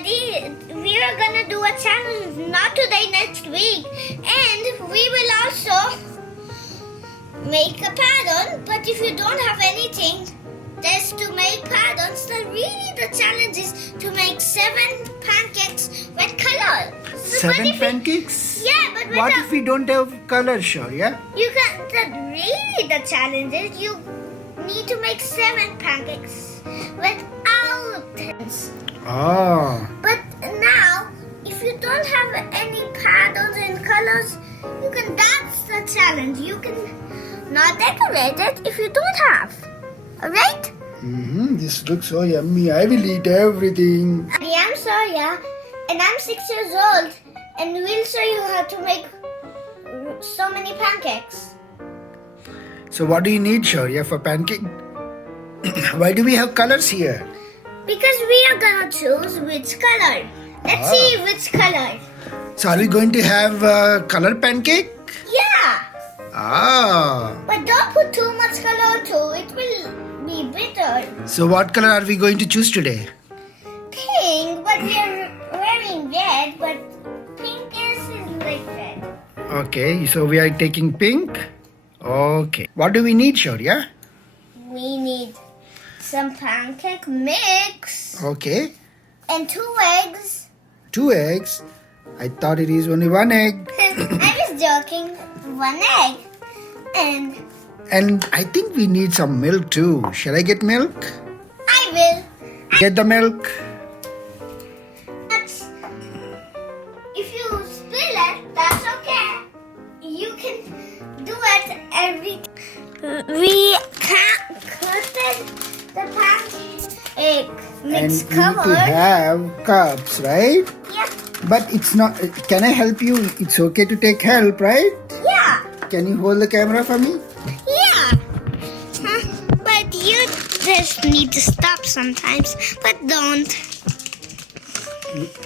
ready. We are gonna do a challenge, not today, next week. And we will also make a pattern. But if you don't have anything, just to make patterns, then really the challenge is to make 7 pancakes with color. So 7 pancakes? Yeah, but what if we don't have color, Shourya? you can. Really, the challenge is you need to make 7 pancakes without things. Oh. But now, if you don't have any patterns and colors, you can. That's the challenge. You can not decorate it if you don't have. Alright? This looks so yummy. I will eat everything. I am Shourya and I'm 6 years old, and we'll show you how to make so many pancakes. So what do you need, Shourya, for pancake? Why do we have colors here? Because we are gonna choose which color. Let's see which color. So are we going to have color pancake? Yeah! Ah. But don't put too much color too. It will be bitter. So what color are we going to choose today? Pink, but we are wearing red, but pink is like red. Okay, so we are taking pink. Okay. What do we need, Shourya? We need some pancake mix Okay. and 2 eggs. 2 eggs. I thought it is only 1 egg. I was joking. 1 egg. And I think we need some milk too. Shall I get milk? I will. Get the milk. But if you spill it, that's okay. You can do it every. We can't cut the pancake mix And cover. we need to have cups, right? Yep. But it's not. Can I help you? It's okay to take help, right? Yeah. Can you hold the camera for me? Yeah. But you just need to stop sometimes. But don't.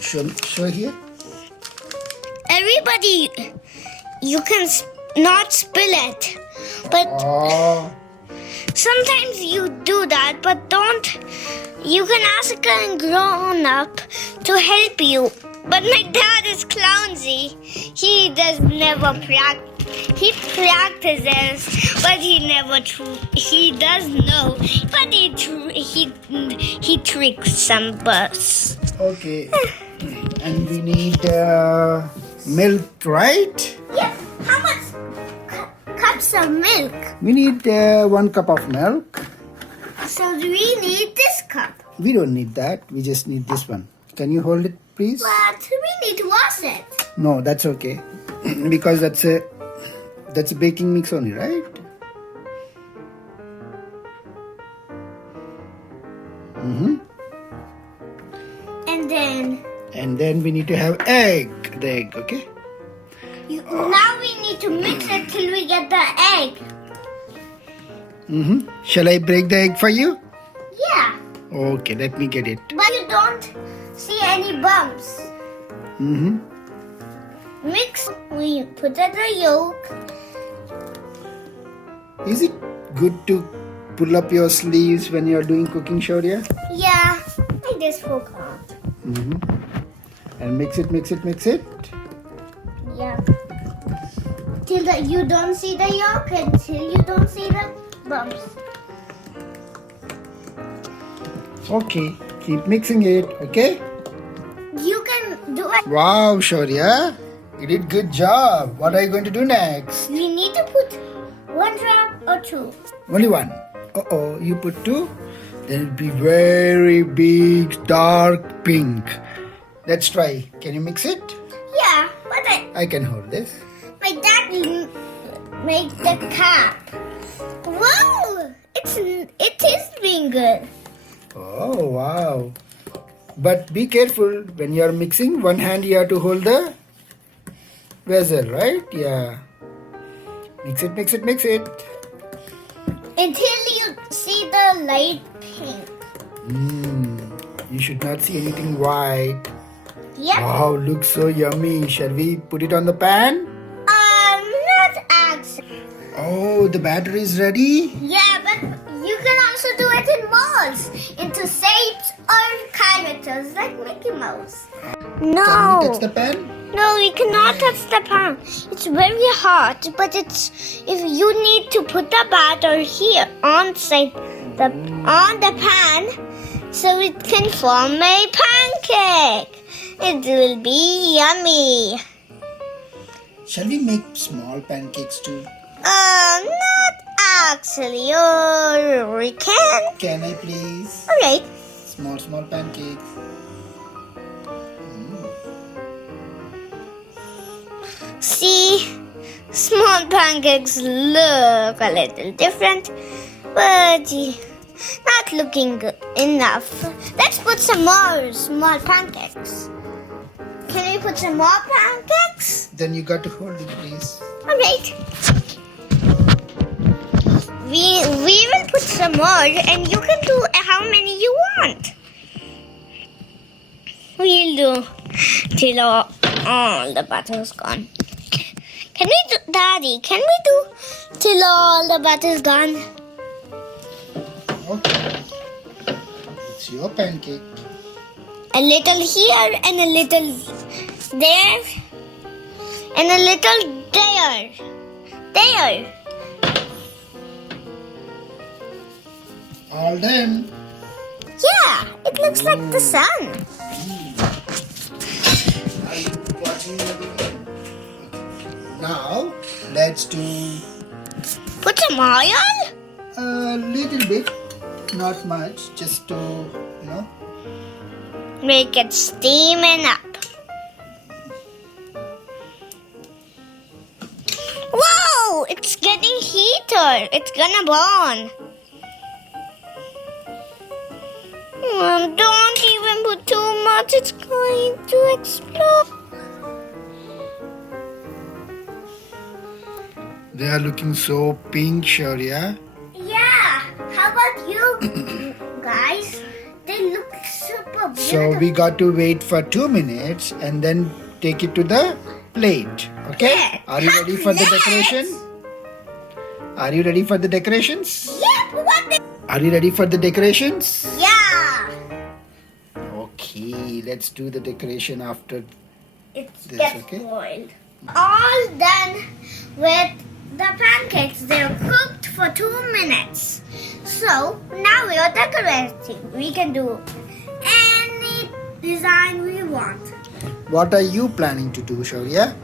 Show here. Everybody, you can not spill it. But Oh. sometimes you do that. But don't. You can ask a grown up to help you. But my dad is clumsy. He does never practice. He practices, but he never. He does know, but he tricks some bus. Okay. And we need milk, right? Yep. How much cups of milk? We need 1 cup of milk. So we need this cup. We don't need that. We just need this one. Can you hold it, please? But we need to wash it. No, that's okay. Because that's a baking mix only, right? And then we need to have the egg, okay? Now we need to mix it till we get the egg. Shall I break the egg for you? Yeah. Okay, let me get it. But you don't see any bumps. Mix. We put in the yolk. Is it good to pull up your sleeves when you are doing cooking, Shourya? Yeah, I just forgot. And mix it. Yeah. Till you don't see the yolk and till you don't see the bumps. Okay, keep mixing it, okay? You can do it. Wow, Shourya, you did good job. What are you going to do next? We need to put 1 drop or 2. Only 1. Uh-oh, you put 2? Then it'll be very big, dark pink. Let's try. Can you mix it? Yeah, but I can hold this. my dad made the cap. Wow, it is being good. Oh, wow. But be careful when you are mixing. One hand you have to hold the vessel, right? Yeah. Mix it. Until you see the light pink. You should not see anything white. Yep. Wow, looks so yummy. Shall we put it on the pan? Not actually. Oh, the batter is ready? Yeah, but you can also do it in molds, into shapes or characters like Mickey Mouse. Can we touch the pan? No, we cannot touch the pan. It's very hot, but if you need to put the batter here on the pan, so it can form a pancake. It will be yummy. Shall we make small pancakes too? Not actually, or we can. Can I please? Alright. Small pancakes. See, small pancakes look a little different, but not looking good enough. Let's put some more small pancakes. Can we put some more pancakes? Then you got to hold it, please. Alright. We will put some more, and you can do how many you want. We'll do till all the butter is gone. Can we do, Daddy? Can we do till all the butter is gone? Okay. It's your pancake. A little here and a little there and a little there. There. All done. Yeah, it looks like the sun. Are you watching the video? Now, let's do Put some oil? a little bit, not much, just to, Make it steaming up. Whoa! It's getting heater. It's gonna burn. Don't even put too much. It's going to explode. They are looking so pink, Shourya. Yeah. How about you guys? They look super beautiful. So we got to wait for 2 minutes and then take it to the plate. Okay? Yeah. Are you ready for the Let's. decoration? Are you ready for the decorations? Yep. Are you ready for the decorations? Yeah. Okay, let's do the decoration after It this, gets okay? boiled. All done with the pancakes. They're cooked for 2 minutes. So now we are decorating. We can do any design we want. What are you planning to do, Shourya?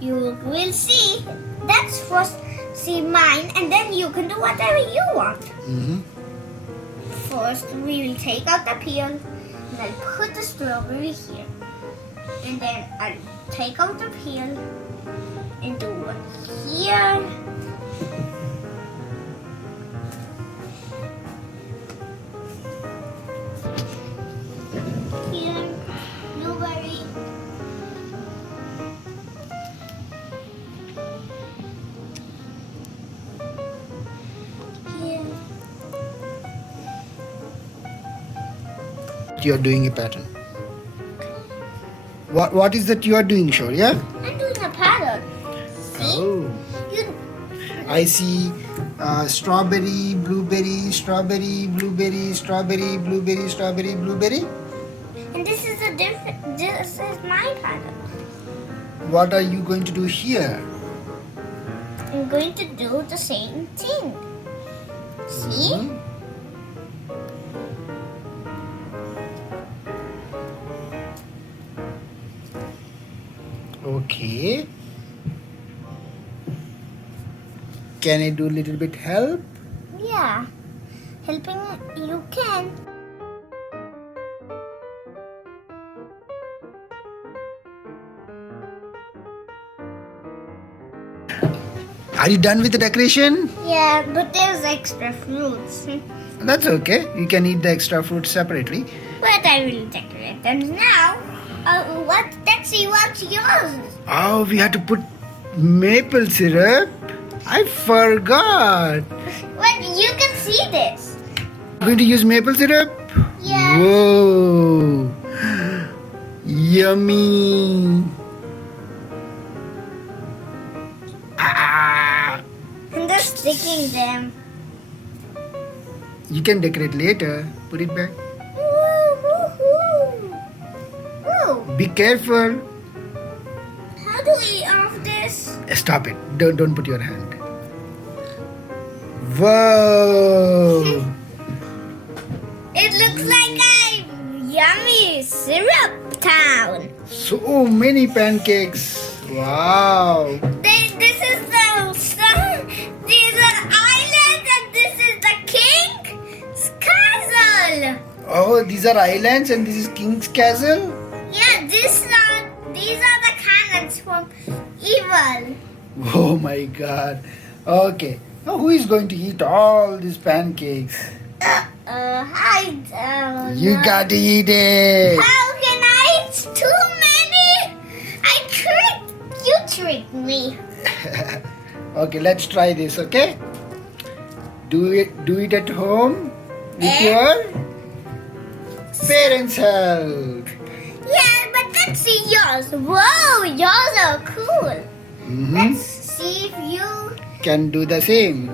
You will see. Let's first see mine, and then you can do whatever you want. Mm-hmm. First, we will take out the peel, and I'll put the strawberry here. And then I'll take out the peel and do one here. Here, blueberry. Here. You are doing a pattern. What is that you are doing, Shourya? I'm doing a pattern. See? Oh. You, I see strawberry, blueberry, strawberry, blueberry, strawberry, blueberry, strawberry, blueberry. and this is a different. This is my pattern. What are you going to do here? I'm going to do the same thing. See? Mhm. Okay. Can I do a little bit help? Yeah. Helping you can. Are you done with the decoration? Yeah, but there's extra fruits. That's okay. You can eat the extra fruit separately. But I will decorate them now. Let's see what's yours. Oh, we had to put maple syrup. I forgot. But you can see this. Going to use maple syrup? Yeah. Whoa. Yummy. Ah. And they're sticking them. You can decorate later. Put it back. Woo, Be careful. How do we eat off this? Stop it. Don't put your hand. Whoa. It looks like a yummy syrup town. So many pancakes. Wow. This is the sun. These are islands, and this is the king's castle. Oh, these are islands and this is King's Castle? Yeah, these are the cannons from evil. Oh my god. Okay. Now who is going to eat all these pancakes? I don't You know. got to eat it. How can I eat too many? You tricked me. Okay, let's try this, okay? Do it at home with Eh? your parents' help. Yeah, but let's see yours. Whoa, yours are cool. Mhm. Let's see if you. Can do the same.